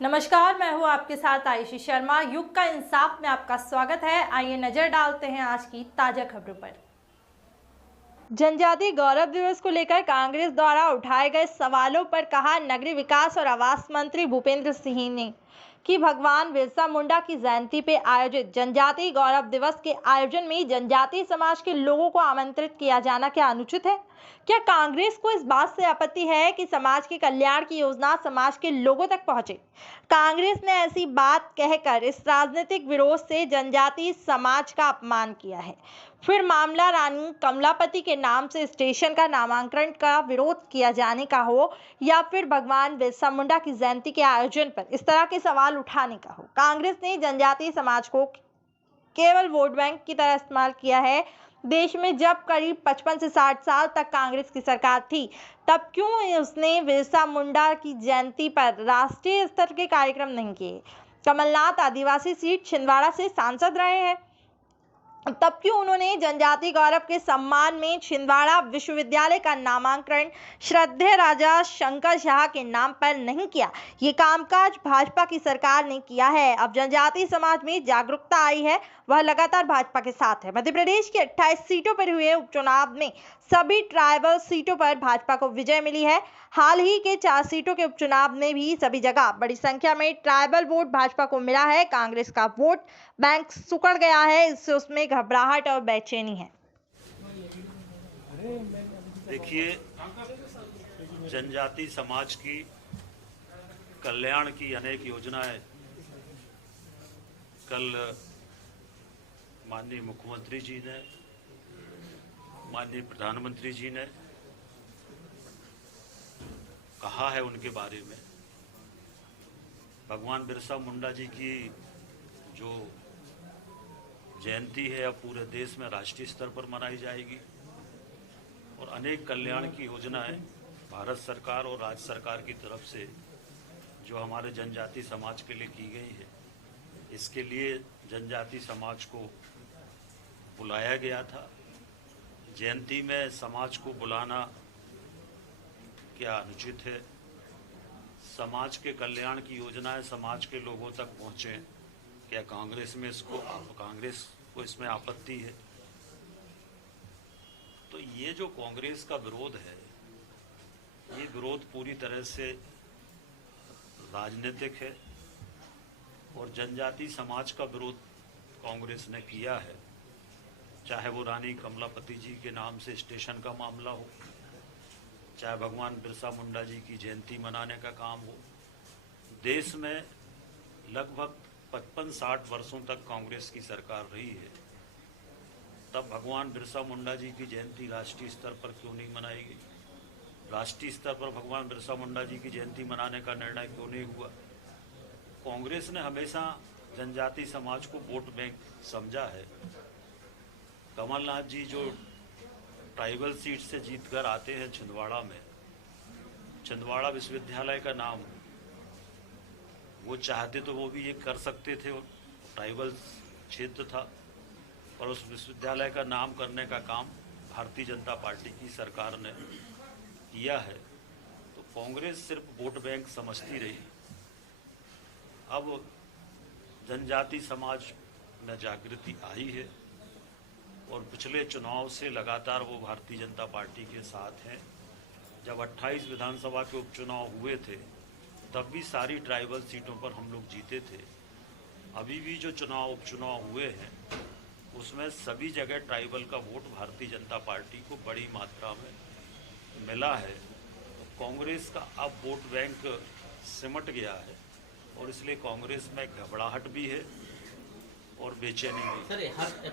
नमस्कार, मैं हूँ आपके साथ आयुषी शर्मा। युग का इंसाफ में आपका स्वागत है। आइए नजर डालते हैं आज की ताजा खबरों पर। जनजातीय गौरव दिवस को लेकर कांग्रेस द्वारा उठाए गए सवालों पर कहा नगरीय विकास और आवास मंत्री भूपेंद्र सिंह ने कि भगवान बिरसा मुंडा की जयंती पे आयोजित जनजातीय गौरव दिवस के आयोजन में जनजातीय समाज के लोगों को आमंत्रित किया जाना क्या अनुचित है? क्या कांग्रेस को इस बात से आपत्ति है कि समाज के कल्याण की योजना समाज के लोगों तक पहुंचे? कांग्रेस ने ऐसी बात कहकर इस राजनीतिक विरोध से जनजातीय समाज का अपमान किया है। फिर मामला रानी कमलापति के नाम से स्टेशन का नामांकन का विरोध किया जाने का हो या फिर भगवान बिरसा मुंडा की जयंती के आयोजन पर इस तरह के सवाल उठाने का हो, कांग्रेस ने जनजातीय समाज को केवल वोट बैंक की तरह इस्तेमाल किया है। देश में जब करीब 55 से 60 साल तक कांग्रेस की सरकार थी, तब क्यों उसने बिरसा मुंडा की जयंती पर राष्ट्रीय स्तर के कार्यक्रम नहीं किए? कमलनाथ आदिवासी सीट छिंदवाड़ा से सांसद रहे हैं, तब क्यों उन्होंने जनजातीय गौरव के सम्मान में छिंदवाड़ा विश्वविद्यालय का नामांकन श्रद्धेय राजा शंकर शाह के नाम पर नहीं किया? ये कामकाज भाजपा की सरकार ने किया है। अब जनजातीय समाज में जागरूकता आई है, वह लगातार भाजपा के साथ है। मध्य प्रदेश की 28 सीटों पर हुए उपचुनाव में सभी ट्राइबल सीटों पर भाजपा को विजय मिली है। हाल ही के 4 सीटों के उपचुनाव में भी सभी जगह बड़ी संख्या में ट्राइबल वोट भाजपा को मिला है। कांग्रेस का वोट बैंक सिकुड़ गया है, इससे उसमें घबराहट और बेचैनी है। देखिए, जनजाति समाज की कल्याण की अनेक योजनाएं कल माननीय मुख्यमंत्री जी ने, माननीय प्रधानमंत्री जी ने कहा है उनके बारे में। भगवान बिरसा मुंडा जी की जो जयंती है अब पूरे देश में राष्ट्रीय स्तर पर मनाई जाएगी और अनेक कल्याण की योजनाएं भारत सरकार और राज्य सरकार की तरफ से जो हमारे जनजाति समाज के लिए की गई है, इसके लिए जनजाति समाज को बुलाया गया था। जयंती में समाज को बुलाना क्या अनुचित है? समाज के कल्याण की योजनाएं समाज के लोगों तक पहुंचे, क्या कांग्रेस को इसमें आपत्ति है? तो ये जो कांग्रेस का विरोध है, ये विरोध पूरी तरह से राजनीतिक है और जनजाति समाज का विरोध कांग्रेस ने किया है। चाहे वो रानी कमलापति जी के नाम से स्टेशन का मामला हो, चाहे भगवान बिरसा मुंडा जी की जयंती मनाने का काम हो। देश में लगभग 55-60 वर्षों तक कांग्रेस की सरकार रही है, तब भगवान बिरसा मुंडा जी की जयंती राष्ट्रीय स्तर पर क्यों नहीं मनाई गई? राष्ट्रीय स्तर पर भगवान बिरसा मुंडा जी की जयंती मनाने का निर्णय क्यों नहीं हुआ? कांग्रेस ने हमेशा जनजाति समाज को वोट बैंक समझा है। कमलनाथ जी जो ट्राइबल सीट से जीतकर आते हैं छिंदवाड़ा में, छिंदवाड़ा विश्वविद्यालय का नाम वो चाहते तो वो भी ये कर सकते थे, ट्राइबल क्षेत्र था, और उस विश्वविद्यालय का नाम करने का काम भारतीय जनता पार्टी की सरकार ने किया है। तो कांग्रेस सिर्फ वोट बैंक समझती रही। अब जनजाति समाज में जागृति आई है और पिछले चुनाव से लगातार वो भारतीय जनता पार्टी के साथ हैं। जब 28 विधानसभा के उपचुनाव हुए थे, तब भी सारी ट्राइबल सीटों पर हम लोग जीते थे। अभी भी जो उपचुनाव हुए हैं, उसमें सभी जगह ट्राइबल का वोट भारतीय जनता पार्टी को बड़ी मात्रा में मिला है। तो कांग्रेस का अब वोट बैंक सिमट गया है और इसलिए कांग्रेस में घबराहट भी है और बेचैनी भी है।